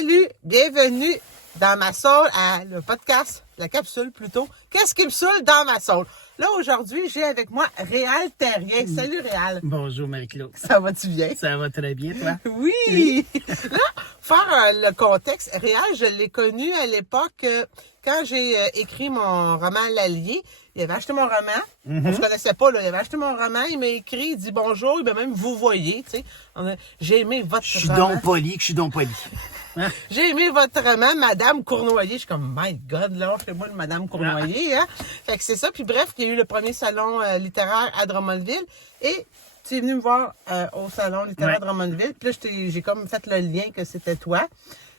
Salut, bienvenue dans ma soul, à le podcast, la capsule plutôt. Qu'est-ce qui me saoule dans ma soul? Là, aujourd'hui, j'ai avec moi Réal Terrien. Salut Réal. Bonjour Marie-Claude. Ça va-tu bien? Ça va très bien, toi? Oui! Là, faire le contexte, Réal, je l'ai connu à l'époque quand j'ai écrit mon roman L'Allié. Il avait acheté mon roman. On se connaissait pas, là. Il avait acheté mon roman. Il m'a écrit, il dit bonjour. Il m'a même vous voyez, tu sais. J'ai aimé votre roman. Je suis donc poli. J'ai aimé votre roman, Madame Cournoyer. Je suis comme, my God, là, fais-moi le Madame Cournoyer, hein. Fait que c'est ça. Puis bref, il y a eu le premier salon littéraire à Drummondville. Et tu es venu me voir au salon littéraire de Drummondville. Puis là, j'ai comme fait le lien que c'était toi,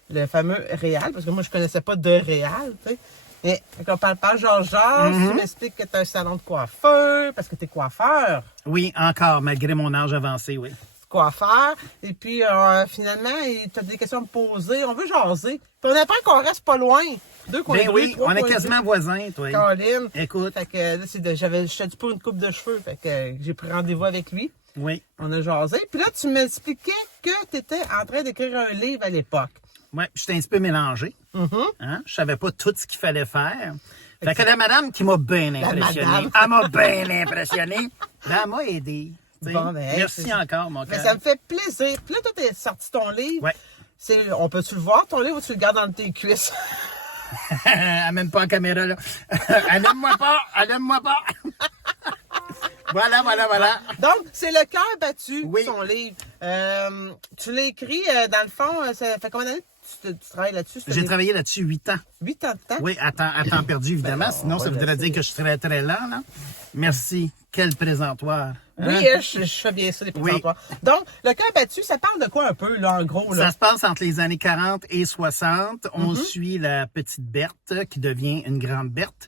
le fameux Réal. Parce que moi, je connaissais pas de Réal, tu sais. Mais quand on parle pas Georges, tu m'expliques que tu as un salon de coiffeur, parce que tu es coiffeur. Oui, encore, malgré mon âge avancé, oui. Coiffeur. Et puis, finalement, tu as des questions à me poser. On veut jaser. Puis on apprend qu'on reste pas loin. Ben oui, on est quasiment voisins, toi. Caroline. Écoute. Fait que là, j'avais pour une coupe de cheveux. Fait que j'ai pris rendez-vous avec lui. Oui. On a jasé. Puis là, tu m'expliquais que tu étais en train d'écrire un livre à l'époque. Oui, j'étais un petit peu mélangé. Hein? Je savais pas tout ce qu'il fallait faire. Fait que la madame qui m'a bien impressionné, elle m'a bien impressionné, ben elle m'a aidé. Bon, ben, merci encore, mon cœur. Ça me fait plaisir. Puis là, toi, t'as sorti ton livre. Ouais. On peut-tu le voir, ton livre, ou tu le gardes dans tes cuisses? Elle m'aime pas en caméra, là. Elle aime-moi pas. Voilà. Donc, c'est Le cœur battu, oui. son livre. Tu l'as écrit, dans le fond, ça fait combien d'années que tu travailles là-dessus? J'ai travaillé là-dessus 8 ans. 8 ans de temps? Oui, à temps perdu, évidemment. Ben, sinon, ça voudrait dire que je suis très, très lent, là. Merci. Quel présentoir. Oui, je fais bien ça, les présentoirs. Oui. Donc, Le cœur battu, ça parle de quoi un peu, là, en gros? Là? Ça se passe entre les années 40 et 60. On suit la petite Berthe qui devient une grande Berthe.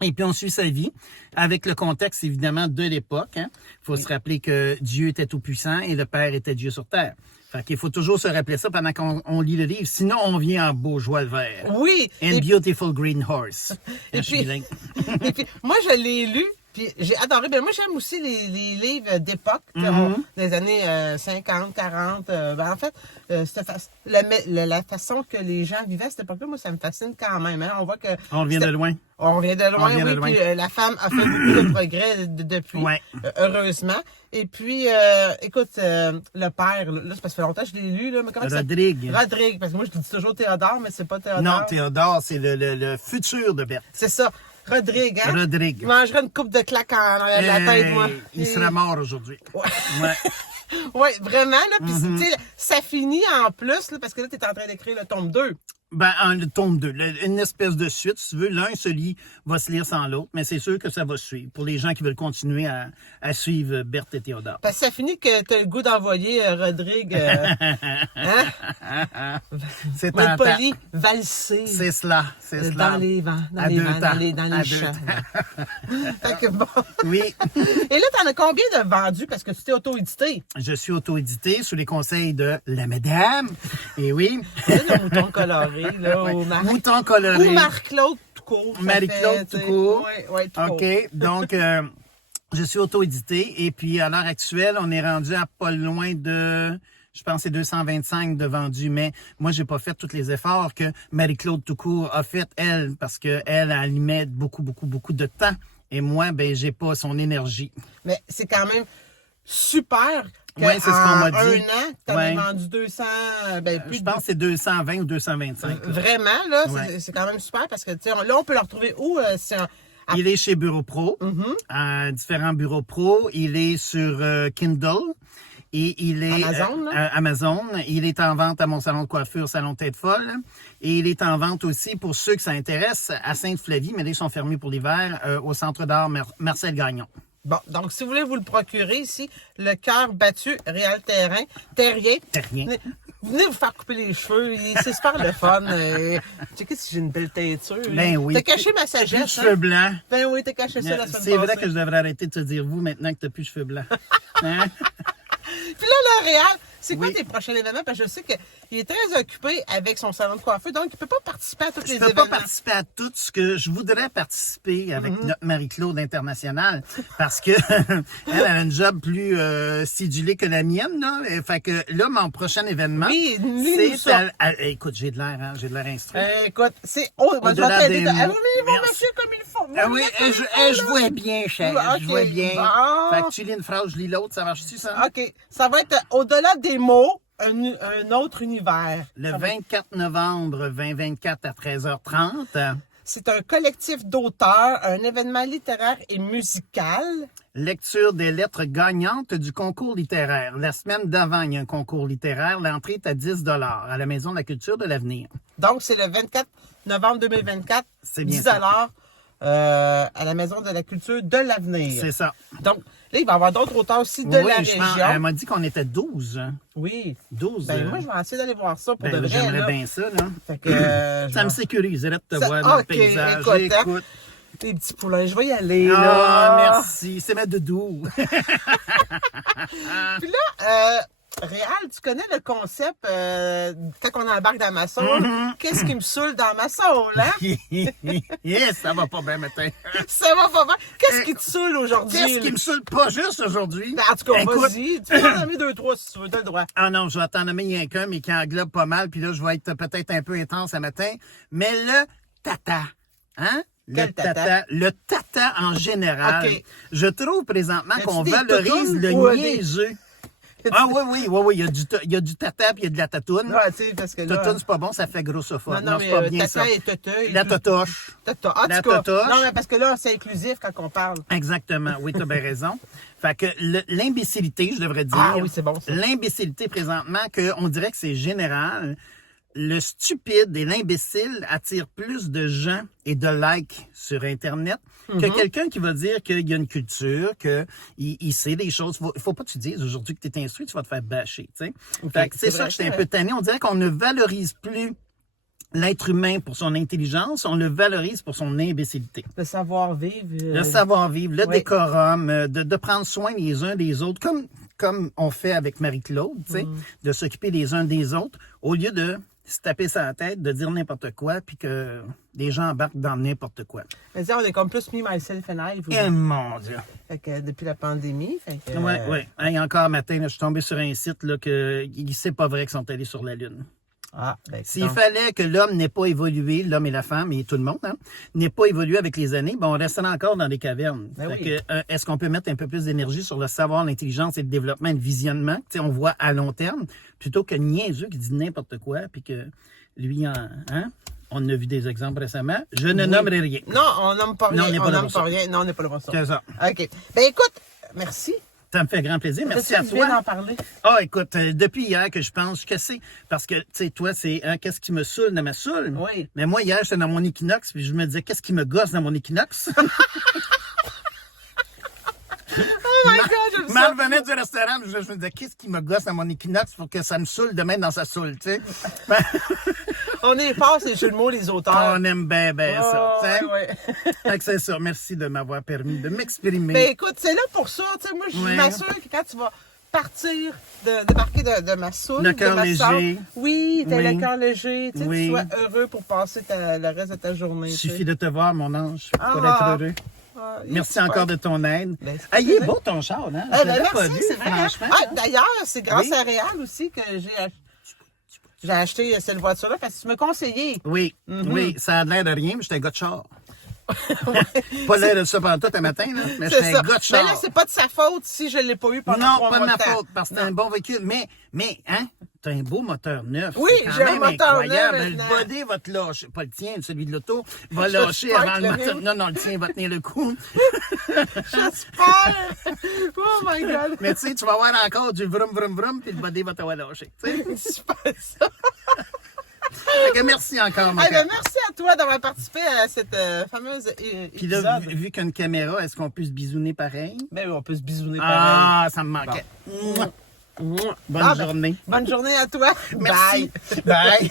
Et puis, on suit sa vie avec le contexte, évidemment, de l'époque. Il faut se rappeler que Dieu était tout-puissant et le Père était Dieu sur terre. Fait qu'il faut toujours se rappeler ça pendant qu'on lit le livre. Sinon, on vient en beau joie le vert. Oui. And beautiful green horse. Et puis, moi, je l'ai lu. Puis j'ai adoré. Ben moi, j'aime aussi les livres d'époque, des années 50, 40. En fait, la façon que les gens vivaient à cette époque-là, moi, ça me fascine quand même. Hein. On voit que... On vient de loin. On vient de loin, oui. Puis la femme a fait beaucoup de progrès depuis, heureusement. Et puis, écoute, le père, là, c'est parce que ça fait longtemps que je l'ai lu. Là, mais comment Rodrigue. Rodrigue, parce que moi, je dis toujours Théodore, mais c'est pas Théodore. Non, Théodore, c'est le futur de Berthe. C'est ça. Rodrigue, hein? Rodrigue. Il mangerait une coupe de claques en arrière de la tête, moi. Il serait mort aujourd'hui. Ouais. Oui, vraiment, là. Puis, tu sais, ça finit en plus, là, parce que là, tu es en train d'écrire le tome 2. Ben, le tome 2. Une espèce de suite, si tu veux. L'un se lit, va se lire sans l'autre, mais c'est sûr que ça va suivre. Pour les gens qui veulent continuer à suivre Berthe et Théodore. Parce que ça finit que tu as le goût d'envoyer Rodrigue. C'est un poli, valser. C'est cela. Dans les vents, dans les champs. Fait que bon. Oui. Et là, t'en as combien de vendus? Parce que tu t'es auto-édité. Je suis auto-édité sous les conseils de la madame. Et oui. Le mouton coloré, là. Mouton coloré. Ou Marie-Claude tout court. Marie-Claude tout court. Oui, tout court. OK. Donc, je suis auto-édité. Et puis, à l'heure actuelle, on est rendu à pas loin de... Je pense que c'est 225 de vendus, mais moi, j'ai pas fait tous les efforts que Marie-Claude Toucourt a fait, elle, parce qu'elle, elle y met beaucoup de temps. Et moi, ben, j'ai pas son énergie. Mais c'est quand même super que c'est ce qu'on m'a dit. Un an, tu avais vendu 200... je pense que c'est 220 ou 225. Vraiment, là, c'est quand même super parce que, tu sais, là, on peut le retrouver où? Il est chez Bureau Pro, à différents bureaux pro. Il est sur Kindle. Et il est Amazon. Il est en vente à mon salon de coiffure, Salon Tête Folle. Et il est en vente aussi pour ceux que ça intéresse à Sainte-Flavie, mais là, ils sont fermés pour l'hiver, au Centre d'art Marcel Gagnon. Bon, donc si vous voulez vous le procurer ici, Le cœur battu, Réal Terrien. Venez vous faire couper les cheveux, c'est super le fun. Tu sais si j'ai une belle teinture. Ben oui. T'as caché ma sagesse. Plus de cheveux blancs. Ben oui, t'as caché ça la semaine passée. C'est vrai que je devrais arrêter de te dire vous maintenant que t'as plus de cheveux blancs. Hein? Puis là, Réal, c'est quoi tes prochains événements? Parce que je sais que il est très occupé avec son salon de coiffure, donc il peut pas participer à tous les Je peux événements. pas participer à tout ce que je voudrais participer avec notre Marie-Claude internationale parce que elle a un job plus sidulé que la mienne, là. Et fait que là, mon prochain événement, Oui, lis-nous c'est ça. écoute, j'ai de l'air, hein, j'ai de l'air instruit. Écoute, c'est... Oh, moi, je vais Au-delà t'aider. des Ah mots. oui, mais ils vont Merci. marcher comme il faut. Ah oui, je vois bien, cher. Ok, Je vois bien. bon. Fait que tu lis une phrase, je lis l'autre, ça marche-tu, ça? OK. Ça va être au-delà des mots, un autre univers. Le 24 novembre 2024 à 13h30, C'est un collectif d'auteurs, un événement littéraire et musical. lecture des lettres gagnantes du concours littéraire. La semaine d'avant, il y a un concours littéraire. L'entrée est à 10 $ à la Maison de la Culture de l'Avenir. Donc, c'est le 24 novembre 2024. C'est bien 10 ça. $ à la Maison de la Culture de l'Avenir. C'est ça. Donc, là, il va y avoir d'autres auteurs aussi de Oui, la je pense, région. elle m'a dit qu'on était 12. Oui. 12. Ben, moi, je vais essayer d'aller voir ça pour de vrai. j'aimerais là. bien ça, là. Fait que, Ça me sécuriserait de te Ça- voir dans le ok, paysage. écoute, hein. Écoute. Les petits poulains, je vais y aller, Ah, là. merci. C'est ma doudou. Puis là, Réal, tu connais le concept, quand on embarque dans ma saule, qu'est-ce qui me saoule dans ma saule, hein? Yes, ça va pas bien matin. Ça va pas bien. Qu'est-ce qui te saoule aujourd'hui? Qu'est-ce qui là? me saoule pas juste aujourd'hui? Ben, en tout cas, Écoute, vas-y. Tu peux en nommer 2-3 si tu veux, t'as le droit. Ah non, je vais t'en nommer rien qu'un, mais qui englobe pas mal, puis là, je vais être peut-être un peu intense ce matin. Mais le tata, hein? Quel tata? Le tata en général. Ok. Je trouve présentement Y a-tu qu'on des valorise toutounes le ou des- niaiseux. Ah oui, il y a du tata puis il y a de la tatoune. Ouais, tu sais, parce que là... Tatoune, c'est pas bon, ça fait grossophone. Non, c'est mais pas bien ça. tata et tete. La totoche. Tata. En La tout cas, totoche. non, mais parce que là, c'est inclusif quand on parle. Exactement, oui, tu as bien raison. Fait que l'imbécilité, je devrais dire. Ah oui, c'est bon, ça. L'imbécilité présentement, on dirait que c'est général. Le stupide et l'imbécile attirent plus de gens et de likes sur Internet que quelqu'un qui va dire qu'il y a une culture, qu'il sait des choses. Faut pas que tu dises aujourd'hui que tu es instruit, tu vas te faire bâcher, tu sais. Fait que c'est ça vrai, que j'étais c'est un vrai. peu tanné. On dirait qu'on ne valorise plus l'être humain pour son intelligence, on le valorise pour son imbécilité. Le savoir-vivre. Le savoir-vivre, le oui. décorum, de prendre soin les uns des autres, comme on fait avec Marie-Claude, tu sais, de s'occuper les uns des autres, au lieu de se taper sur la tête, de dire n'importe quoi, puis que les gens embarquent dans n'importe quoi. Mais on est comme plus me, myself and I. Vous Eh mon Dieu! Fait que depuis la pandémie, fait que... Ouais. Hey, encore matin, là, je suis tombé sur un site là, c'est pas vrai qu'ils sont allés sur la Lune. Ah, ben, S'il donc, fallait que l'homme n'ait pas évolué, l'homme et la femme et tout le monde, hein, n'ait pas évolué avec les années, ben on resterait encore dans des cavernes. Ben Fait oui. que, est-ce qu'on peut mettre un peu plus d'énergie sur le savoir, l'intelligence et le développement et le visionnement? Tu sais, on voit à long terme, plutôt que niaiseux qui dit n'importe quoi, puis que lui, hein? On a vu des exemples récemment. Je ne nommerai rien. Non, on nomme pas rien. Non, on n'est pas là pour ça. rien. Non, on n'est pas là pour ça. C'est ça. OK. Ben écoute, merci. Ça me fait grand plaisir. Merci à Tu viens toi. d'en parler. Ah, écoute, depuis hier que je pense que c'est... Parce que, tu sais, toi, c'est qu'est-ce qui me saoule dans ma saoule? Oui. Mais moi, hier, j'étais dans mon équinoxe, puis je me disais, qu'est-ce qui me gosse dans mon équinoxe? Oh my God, j'aime Mal ça. venait du restaurant, je me disais, qu'est-ce qui me gosse dans mon équinoxe pour que ça me saoule demain dans sa saoule, tu sais? Ben, On est fort, c'est le jeu de mots, les auteurs. on aime bien, ça, Oh, tu sais? ouais. Fait que c'est ça. Merci de m'avoir permis de m'exprimer. Ben écoute, c'est là pour ça. Tu sais, moi, je Oui. m'assure que quand tu vas partir, débarquer de ma soule, Le de cœur ma léger. salle, oui, t'as Oui. le cœur léger, tu sais, Oui. tu sois heureux pour passer le reste de ta journée. Il tu sais. suffit de te voir, mon ange, pour Ah. être heureux. Ah, il est Merci super. encore de ton aide. Ben, c'est Ah, il est vrai. beau ton char, hein? Eh Je ben, l'avais pas merci, vu, c'est vrai. franchement. Ah, d'ailleurs, c'est grâce Oui. à Réal aussi que j'ai acheté cette voiture-là parce que tu m'as conseillé. Oui, oui, ça a l'air de rien, mais j'étais un gars de char. Pas l'air de ça pendant tout un matin, là, mais C'est j'étais ça. un gars de Mais char. là, c'est pas de sa faute si je l'ai pas eu pendant Non, 3 pas mois de ma temps. faute, parce que c'est un bon véhicule. Mais, hein, t'as un beau moteur neuf. Oui, C'est quand j'ai un même moteur incroyable. neuf Le maintenant. body va te lâcher. Pas le tien, celui de l'auto. Va J'espère lâcher avant que le le moteur. mien- Non, le tien va tenir le coup. J'espère! Oh my God! Mais tu sais, tu vas avoir encore du vroom, vroom, vroom, puis le body va te lâcher. Tu sais. C'est super ça! Fait que merci encore, mon Eh ben, cœur. merci à toi d'avoir participé à cette fameuse Puis là, épisode. vu qu'il y a une caméra, est-ce qu'on peut se bisouner pareil? Ben oui, on peut se bisouner pareil. Ah, ça me manquait. Mouah. Mouah. Bonne Ah, ben, journée. Bonne journée à toi. Merci. Bye. Bye.